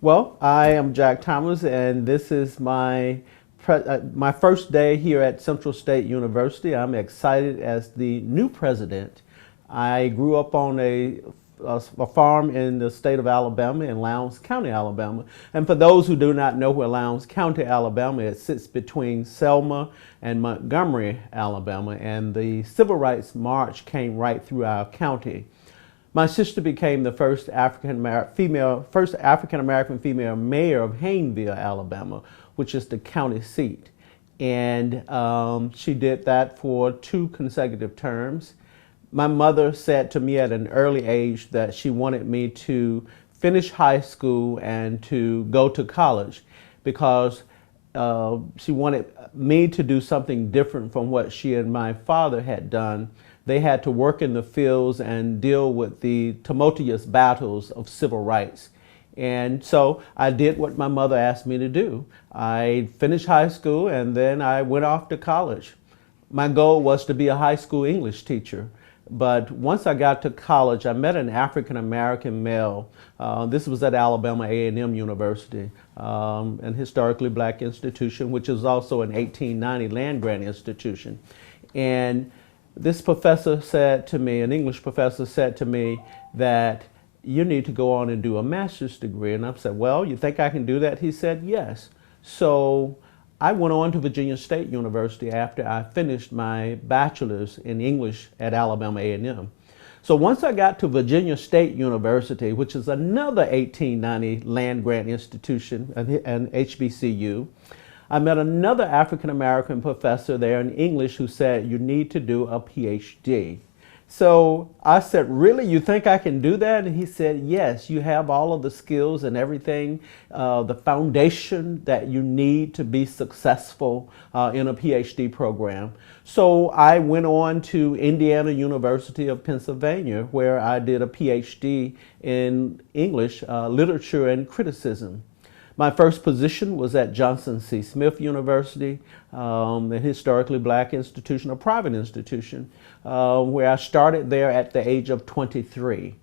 Well, I am Jack Thomas, and this is my first day here at Central State University. I'm excited as the new president. I grew up on a farm in the state of Alabama, in Lowndes County, Alabama. And for those who do not know where Lowndes County, Alabama, it sits between Selma and Montgomery, Alabama. And the Civil Rights March came right through our county. My sister became the first African American female mayor of Hayneville, Alabama, which is the county seat. And she did that for 2 consecutive terms. My mother said to me at an early age that she wanted me to finish high school and to go to college because she wanted me to do something different from what she and my father had done. They had to work in the fields and deal with the tumultuous battles of civil rights. And so I did what my mother asked me to do. I finished high school and then I went off to college. My goal was to be a high school English teacher. But once I got to college, I met an African American male. This was at Alabama A&M University, an historically black institution, which is also an 1890 land grant institution. And this professor said to me, an English professor said to me that you need to go on and do a master's degree. And I said, well, you think I can do that? He said, yes. So I went on to Virginia State University after I finished my bachelor's in English at Alabama A&M. So once I got to Virginia State University, which is another 1890 land grant institution, an HBCU, I met another African American professor there in English who said, you need to do a PhD. So I said, really, you think I can do that? And he said, yes, you have all of the skills and everything, the foundation that you need to be successful in a PhD program. So I went on to Indiana University of Pennsylvania, where I did a PhD in English, literature and criticism. My first position was at Johnson C. Smith University, a historically black institution, a private institution, where I started there at the age of 23.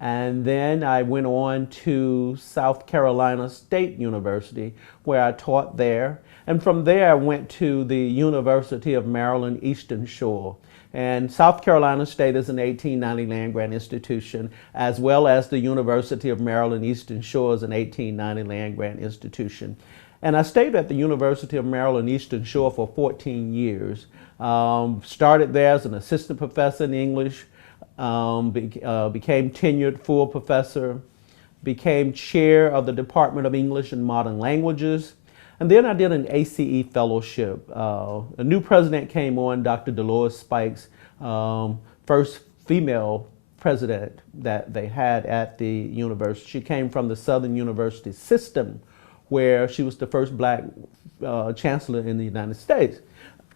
And then I went on to South Carolina State University, where I taught there. And from there, I went to the University of Maryland Eastern Shore. And South Carolina State is an 1890 land grant institution, as well as the University of Maryland Eastern Shore is an 1890 land grant institution. And I stayed at the University of Maryland Eastern Shore for 14 years. Started there as an assistant professor in English, became tenured full professor, became chair of the Department of English and Modern Languages. And then I did an ACE fellowship. A new president came on, Dr. Dolores Spikes, first female president that they had at the university. She came from the Southern University system, where she was the first black chancellor in the United States.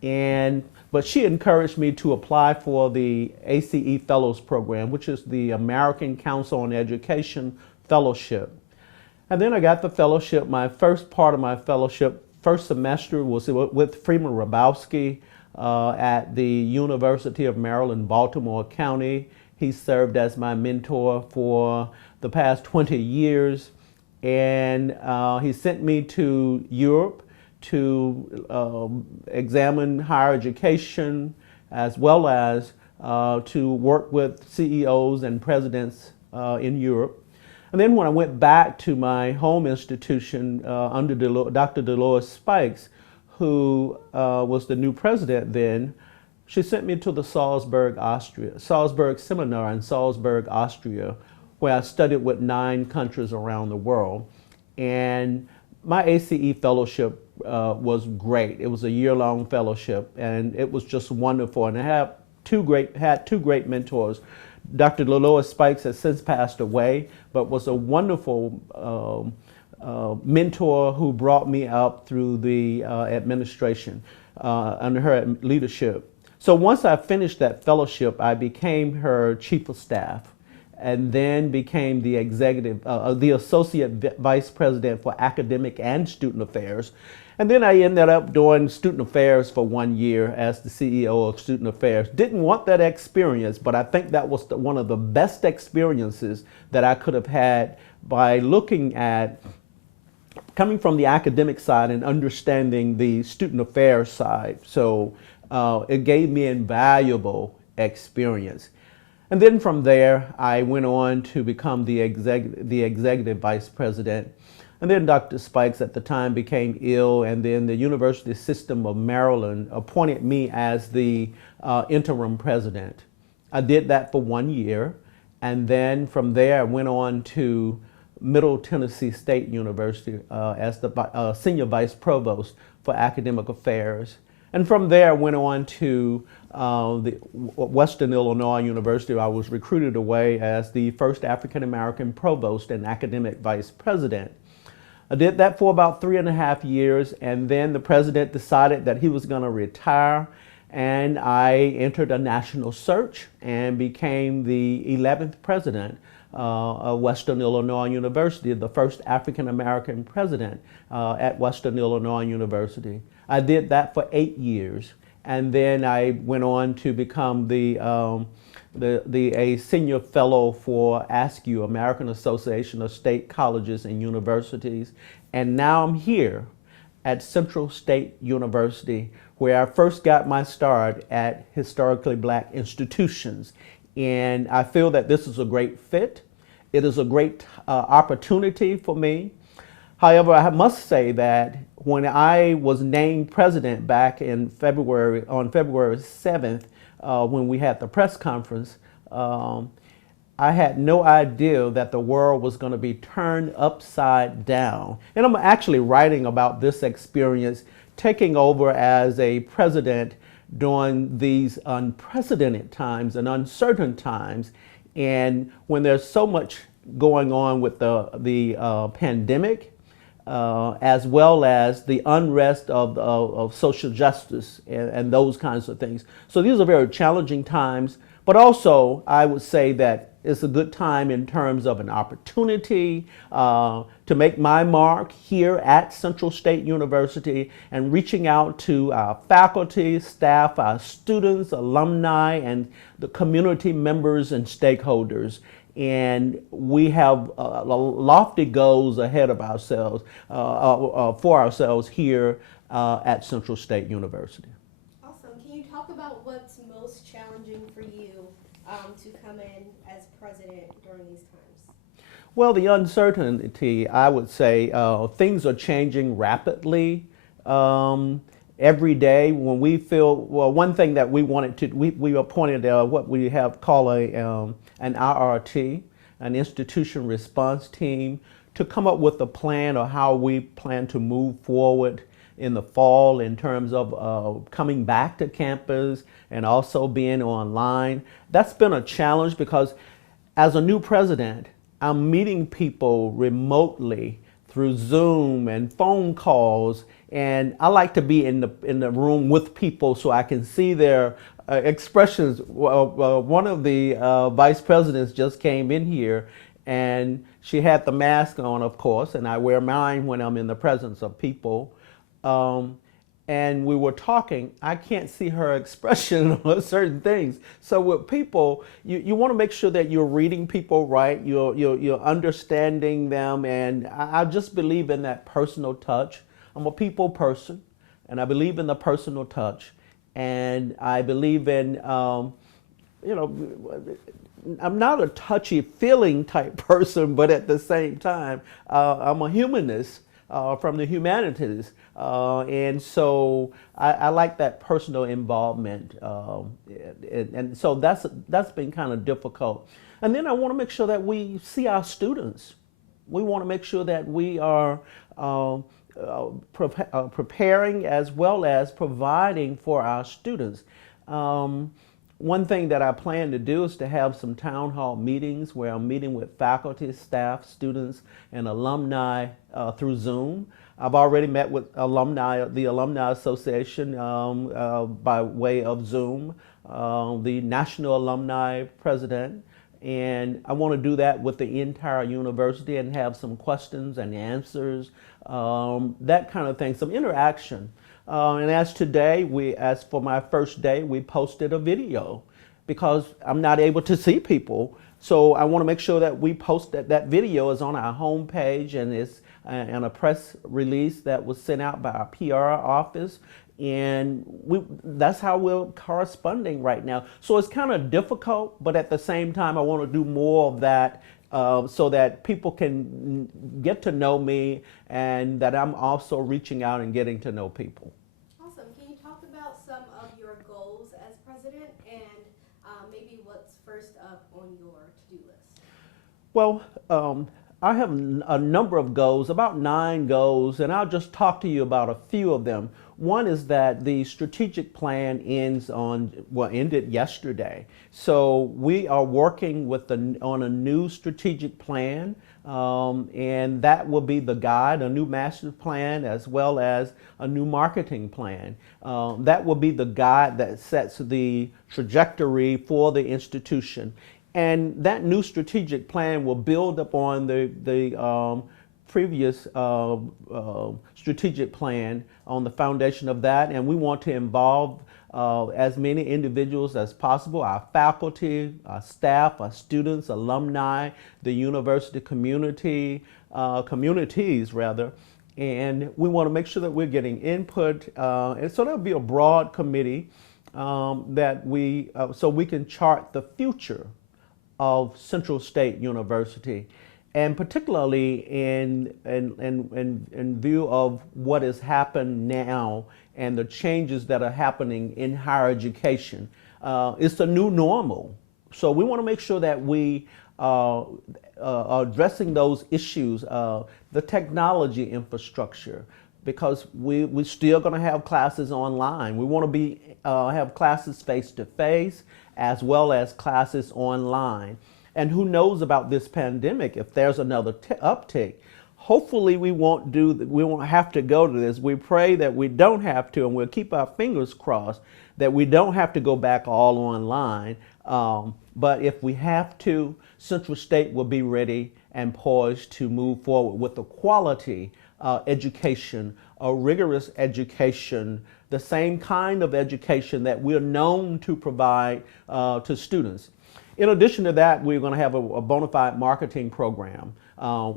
But she encouraged me to apply for the ACE Fellows Program, which is the American Council on Education Fellowship. And then I got the fellowship. My first part of my fellowship, first semester, was with Freeman Hrabowski at the University of Maryland, Baltimore County. He served as my mentor for the past 20 years. And he sent me to Europe to examine higher education, as well as to work with CEOs and presidents in Europe. And then when I went back to my home institution under Dr. Dolores Spikes, who was the new president then, she sent me to the Salzburg Seminar in Salzburg, Austria, where I studied with 9 countries around the world. And my ACE fellowship was great. It was a year-long fellowship, and it was just wonderful. And I had two great mentors. Dr. Dolores Spikes has since passed away, but was a wonderful mentor who brought me up through the administration under her leadership. So once I finished that fellowship, I became her chief of staff, and then became the the associate vice president for academic and student affairs. And then I ended up doing student affairs for 1 year as the CEO of student affairs. Didn't want that experience, but I think that was one of the best experiences that I could have had by looking at coming from the academic side and understanding the student affairs side. So it gave me invaluable experience. And then from there, I went on to become the executive vice president. And then Dr. Spikes at the time became ill, and then the University System of Maryland appointed me as the interim president. I did that for 1 year, and then from there I went on to Middle Tennessee State University as the senior vice provost for academic affairs. And from there I went on to the Western Illinois University. I was recruited away as the first African American provost and academic vice president. I did that for about 3.5 years, and then the president decided that he was going to retire, and I entered a national search and became the 11th president of Western Illinois University, the first African American president at Western Illinois University. I did that for 8 years, and then I went on to become a senior fellow for ASCU, American Association of State Colleges and Universities. And now I'm here at Central State University, where I first got my start at historically black institutions. And I feel that this is a great fit. It is a great opportunity for me. However, I must say that when I was named president back in February, on February 7th, when we had the press conference, I had no idea that the world was going to be turned upside down. And I'm actually writing about this experience, taking over as a president during these unprecedented times and uncertain times. And when there's so much going on with the pandemic, as well as the unrest of social justice and those kinds of things. So these are very challenging times, but also I would say that it's a good time in terms of an opportunity to make my mark here at Central State University and reaching out to our faculty, staff, our students, alumni, and the community members and stakeholders. And we have lofty goals ahead of ourselves, for ourselves here at Central State University. Awesome. Can you talk about what's most challenging for you to come in as president during these times? Well, the uncertainty, I would say, things are changing rapidly. Every day when we feel, well, one thing that we wanted to, we appointed what we have called an IRT, an institution response team, to come up with a plan of how we plan to move forward in the fall in terms of coming back to campus and also being online. That's been a challenge because as a new president, I'm meeting people remotely through Zoom and phone calls, and I like to be in the room with people so I can see their expressions. One of the vice presidents just came in here, and she had the mask on, of course, and I wear mine when I'm in the presence of people. And we were talking, I can't see her expression on certain things. So with people, you want to make sure that you're reading people right, you're understanding them, and I just believe in that personal touch. I'm a people person, and I believe in the personal touch, and I believe in, you know, I'm not a touchy-feeling type person, but at the same time, I'm a humanist. From the humanities, and so I like that personal involvement, and so that's been kind of difficult. And then I want to make sure that we see our students. We want to make sure that we are preparing as well as providing for our students. One thing that I plan to do is to have some town hall meetings where I'm meeting with faculty, staff, students, and alumni through Zoom. I've already met with alumni, the Alumni Association by way of Zoom, the National Alumni President, and I want to do that with the entire university and have some questions and answers, that kind of thing, some interaction. And as today, as for my first day, we posted a video because I'm not able to see people So I want to make sure that we post that video is on our homepage, and it's and a press release that was sent out by our PR office. And that's how we're corresponding right now. So it's kind of difficult, but at the same time, I want to do more of that so that people can get to know me, and that I'm also reaching out and getting to know people. Awesome. Can you talk about some of your goals as president and maybe what's first up on your to-do list? Well, I have a number of goals, about 9 goals, and I'll just talk to you about a few of them. One is that the strategic plan ended yesterday. So we are working on a new strategic plan, and that will be the guide, a new master plan, as well as a new marketing plan. That will be the guide that sets the trajectory for the institution. And that new strategic plan will build upon the previous strategic plan on the foundation of that. And we want to involve as many individuals as possible, our faculty, our staff, our students, alumni, the university community, communities rather. And we want to make sure that we're getting input. And so there'll be a broad committee so we can chart the future of Central State University, and particularly in view of what has happened now and the changes that are happening in higher education. It's a new normal. So we want to make sure that we are addressing those issues, the technology infrastructure, because we're still going to have classes online. We want to have classes face to face as well as classes online. And who knows about this pandemic? If there's another uptick, hopefully we won't have to go to this. We pray that we don't have to, and we'll keep our fingers crossed that we don't have to go back all online. But if we have to, Central State will be ready and poised to move forward with a quality education, a rigorous education, the same kind of education that we're known to provide to students. In addition to that, we're going to have a bona fide marketing program.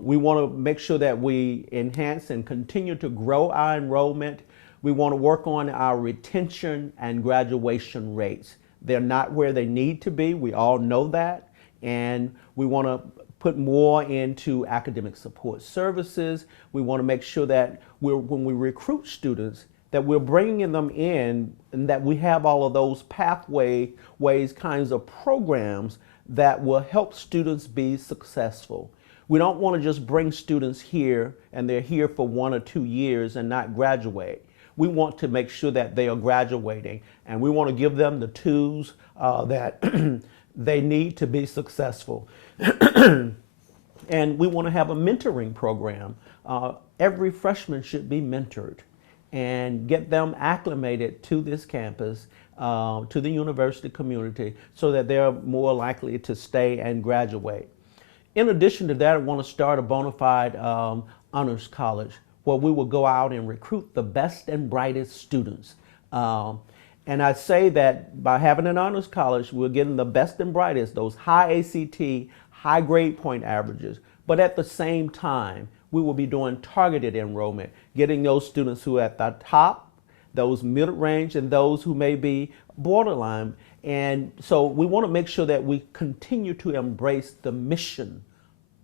We want to make sure that we enhance and continue to grow our enrollment. We want to work on our retention and graduation rates. They're not where they need to be. We all know that. And we want to put more into academic support services. We want to make sure that when we recruit students, that we're bringing them in and that we have all of those pathways kinds of programs that will help students be successful. We don't want to just bring students here and they're here for 1 or 2 years and not graduate. We want to make sure that they are graduating, and we want to give them the tools that they need to be successful. And we want to have a mentoring program. Every freshman should be mentored and get them acclimated to this campus, to the university community, so that they're more likely to stay and graduate. In addition to that, I want to start a bona fide honors college where we will go out and recruit the best and brightest students. And I say that by having an honors college, we're getting the best and brightest, those high ACT, high grade point averages. But at the same time, we will be doing targeted enrollment, getting those students who are at the top, those mid-range, and those who may be borderline. And so we want to make sure that we continue to embrace the mission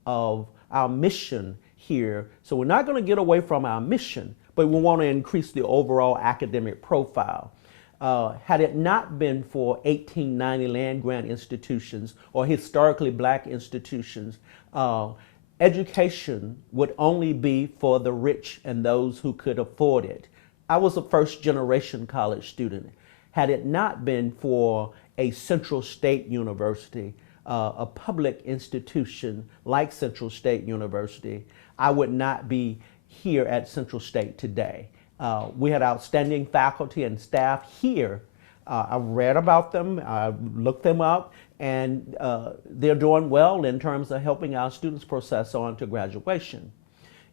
of our mission here. So we're not going to get away from our mission, but we want to increase the overall academic profile. Had it not been for 1890 land-grant institutions or historically black institutions, education would only be for the rich and those who could afford it. I was a first-generation college student. Had it not been for a Central State University, a public institution like Central State University, I would not be here at Central State today. We had outstanding faculty and staff here. I've read about them, I've looked them up, and they're doing well in terms of helping our students process on to graduation.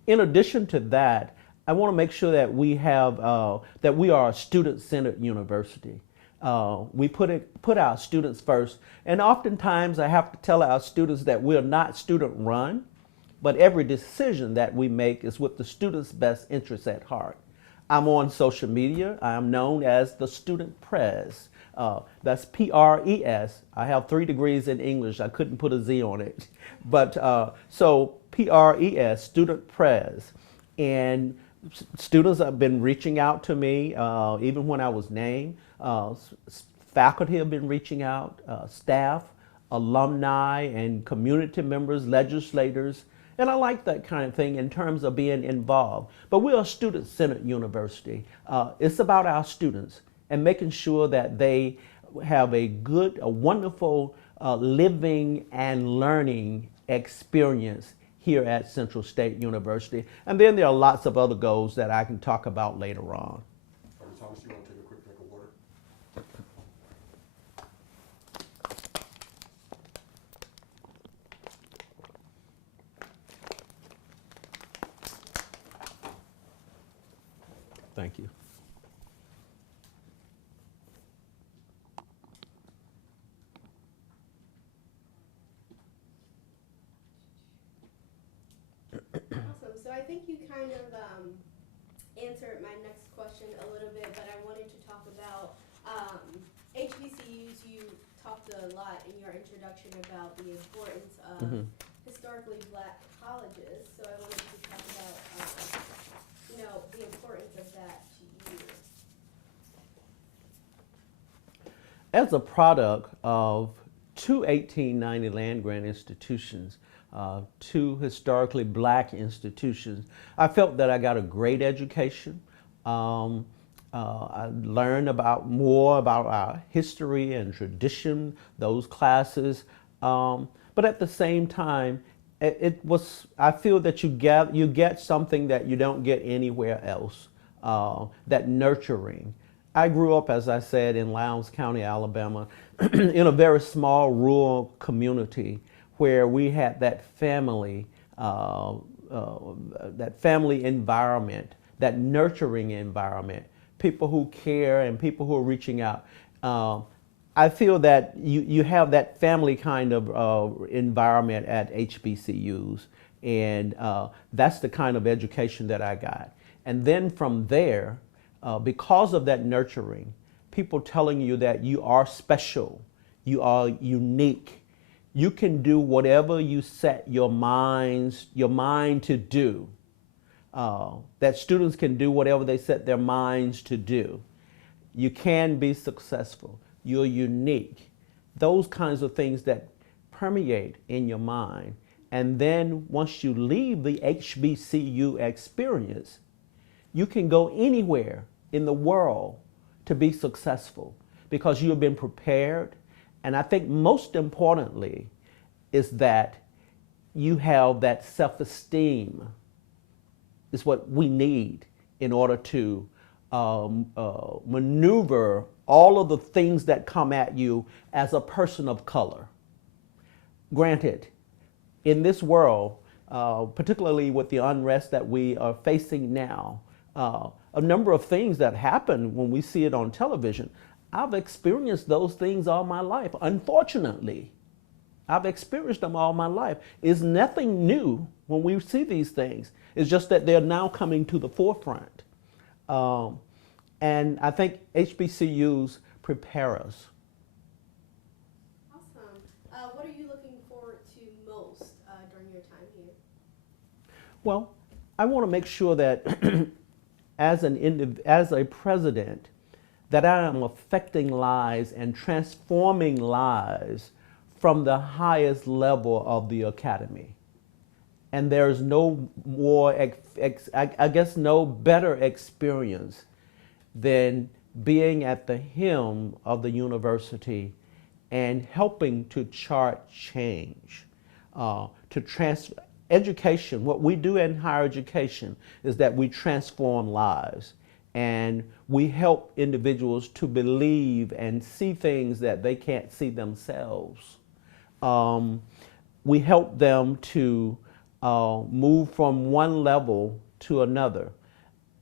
In addition to that, I want to make sure that we are a student-centered university. We put our students first. And oftentimes I have to tell our students that we're not student run, but every decision that we make is with the student's best interests at heart. I'm on social media. I am known as the Student Pres. That's P-R-E-S. I have 3 degrees in English. I couldn't put a Z on it. But so P-R-E-S, Student Pres. And students have been reaching out to me, even when I was named. Faculty have been reaching out, staff, alumni, and community members, legislators. And I like that kind of thing in terms of being involved. But we're a student-centered university. It's about our students and making sure that they have a good, a wonderful living and learning experience here at Central State University. And then there are lots of other goals that I can talk about later on. Dr. Thomas, you want to take a quick drink of water? Thank you. Awesome. So I think you kind of answered my next question a little bit, but I wanted to talk about HBCUs. You talked a lot in your introduction about the importance of historically black colleges. So I wanted to talk about, the importance of that to you. As a product of 2 1890 land-grant institutions, 2 historically black institutions, I felt that I got a great education. I learned more about our history and tradition, those classes. But at the same time, I feel that you get something that you don't get anywhere else, that nurturing. I grew up, as I said, in Lowndes County, Alabama, in a very small rural community where we had that family environment, that nurturing environment, people who care and people who are reaching out. I feel that you have that family kind of environment at HBCUs, and that's the kind of education that I got. And then from there, because of that nurturing, people telling you that you are special, you are unique, you can do whatever you set your mind to do, that students can do whatever they set their minds to do. You can be successful. You're unique. Those kinds of things that permeate in your mind. And then once you leave the HBCU experience, you can go anywhere in the world to be successful because you have been prepared. And I think most importantly is that you have that self-esteem. Is what we need in order to maneuver all of the things that come at you as a person of color. Granted, in this world, particularly with the unrest that we are facing now, a number of things that happen when we see it on television, I've experienced those things all my life. Unfortunately, I've experienced them all my life. It's nothing new when we see these things. It's just that they're now coming to the forefront. And I think HBCUs prepare us. Awesome. What are you looking forward to most during your time here? Well, I want to make sure that as a president, that I am affecting lives and transforming lives from the highest level of the academy. And there's no more, I guess, no better experience than being at the helm of the university and helping to chart change, education. What we do in higher education is that we transform lives and we help individuals to believe and see things that they can't see themselves. We help them to move from one level to another.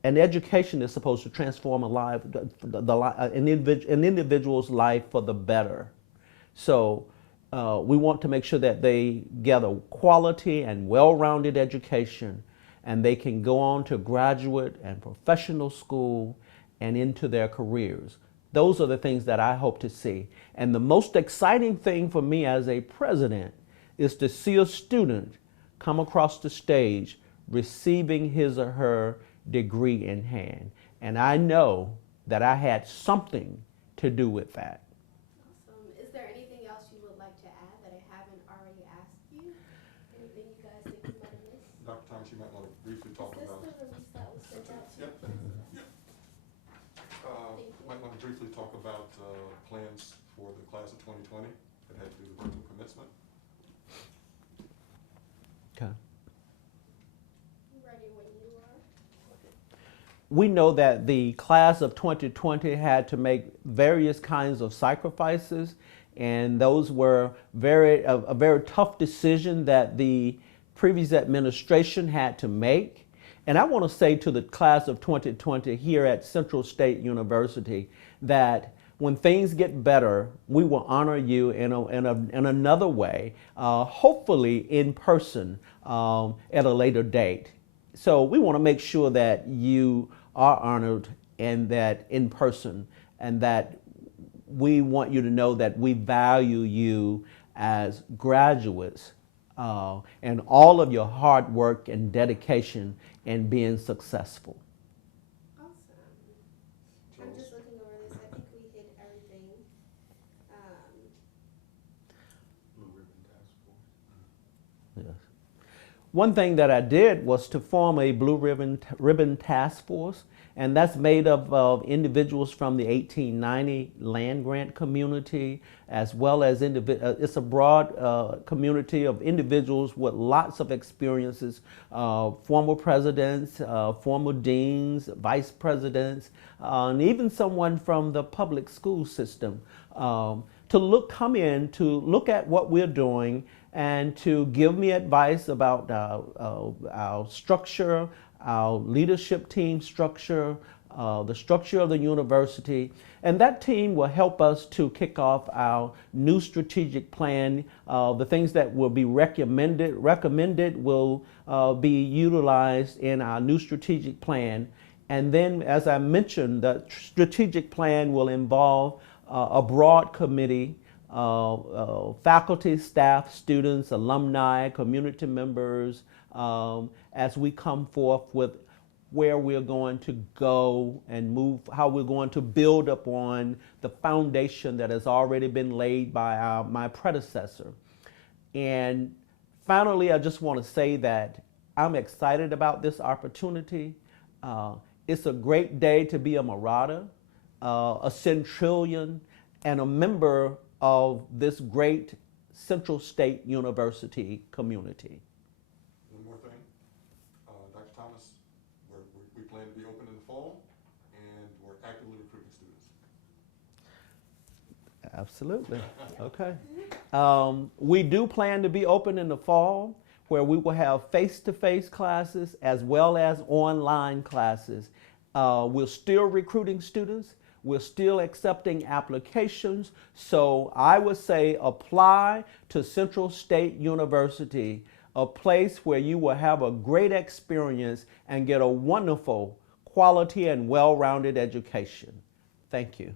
and education is supposed to transform a life, an individual's life for the better. So we want to make sure that they get a quality and well-rounded education, and they can go on to graduate and professional school and into their careers. Those are the things that I hope to see. And the most exciting thing for me as a president is to see a student come across the stage receiving his or her degree in hand. And I know that I had something to do with that. Awesome. Is there anything else you would like to add that I haven't already asked you? Anything you guys think you might have missed? Dr. Thomas, you might want to briefly talk Is about. this the release that was sent out to? Yep. Might want to briefly talk about plans for the class of 2020 that had to do the virtual commencement. Okay. Ready when you are. We know that the class of 2020 had to make various kinds of sacrifices, and those were a very tough decision that the previous administration had to make. And I want to say to the class of 2020 here at Central State University that when things get better, we will honor you in another way, hopefully in person at a later date. So we want to make sure that you are honored and that in person, and that we want you to know that we value you as graduates and all of your hard work and dedication in being successful. Awesome. I'm just looking over this. I think we hit everything. Blue Ribbon Task Force. Yes. One thing that I did was to form a Blue Ribbon Task Force, and that's made up of individuals from the 1890 land grant community, as well as it's a broad community of individuals with lots of experiences, former presidents, former deans, vice presidents, and even someone from the public school system come in to look at what we're doing and to give me advice about our structure, our leadership team structure, the structure of the university. And that team will help us to kick off our new strategic plan. The things that will be recommended will be utilized in our new strategic plan. And then, as I mentioned, the strategic plan will involve a broad committee, faculty, staff, students, alumni, community members, as we come forth with where we're going to go and move, how we're going to build upon the foundation that has already been laid by my predecessor. And finally, I just want to say that I'm excited about this opportunity. It's a great day to be a Marauder, a Centrillion, and a member of this great Central State University community. One more thing, Dr. Thomas, we plan to be open in the fall, and we're actively recruiting students. Absolutely. Okay. We do plan to be open in the fall, where we will have face-to-face classes as well as online classes. We're still recruiting students. We're still accepting applications. So I would say apply to Central State University, a place where you will have a great experience and get a wonderful, quality, and well-rounded education. Thank you.